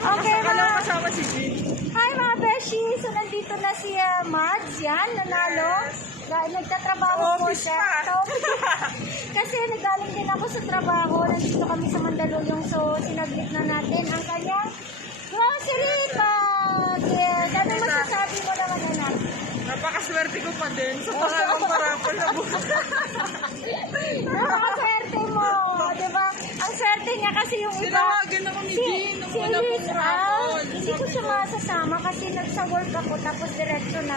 Okay, Akala kasama si Jin. Hi mga beshi! So nandito na si Mads, yan, nanalo. Nagtatrabaho po Office siya. pa. Sa office. Kasi nagaling din ako sa trabaho. Nandito kami sa Mandaluyong. So sinaglit na natin ang kanyang grocery bag. Yes. Ano masasabi mo naman, anak? Napakaswerte ko pa din sa pangalawang parapol na bukas. Napakaswerte mo. Diba? Ang swerte niya kasi yung iba. Tinawagan ako ni Jin nung una Liz, pong rapol. hindi ko siya masasama kasi nagsa work ako tapos diretso na.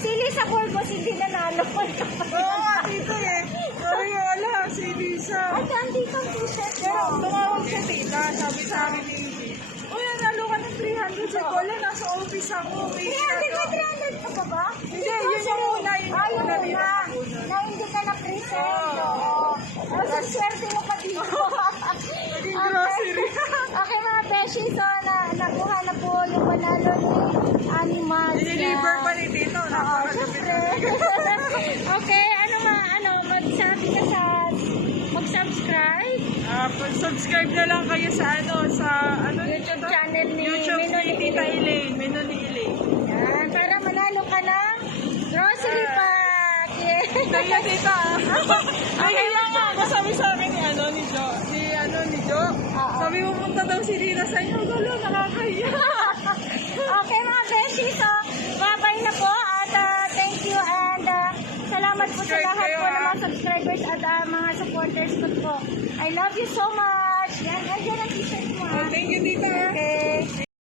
Si Liz sa work mo, hindi nanalo. Oo nga, dito eh. Ay, wala, si Lisa. Ay, nandito ang t-shirt Pero mo. tumawag siya tita, sabi sa akin ni Jin. Uy, nanalo ka ng 300 sa wala, nasa office ako. May 300 pa ba ba? Hindi, yun yung una, yun yung Ay, una, yung dito una. yung una. Na hindi ka na-present. Oo. Oo. Ang swerte mo pa dito. Naging grocery. Okay mga beshi, so nakuha na po yung panalo ni Animal. Diniliver pa ni Tito. Oo, syempre. Okay, magsabi ka sa mag-subscribe Pag-subscribe na lang kayo sa YouTube channel ni YouTube Mino ni Tita Elaine, Mino ni Elaine. Yan, para manalo ka ng grocery pack. Yeah. Kaya tita, nahiya nga ako, sabi sa akin ni Jo. Sabi mo punta daw si Rina sa inyo, galo, nakakahiya. Okay mga beshi, so bye-bye na po at thank you and salamat po sa Subscribe lahat kayo, po ng mga subscribers at mga supporters ko po. I love you so much. Yan, nandiyan ang t-shirt mo. Thank you tita. Okay.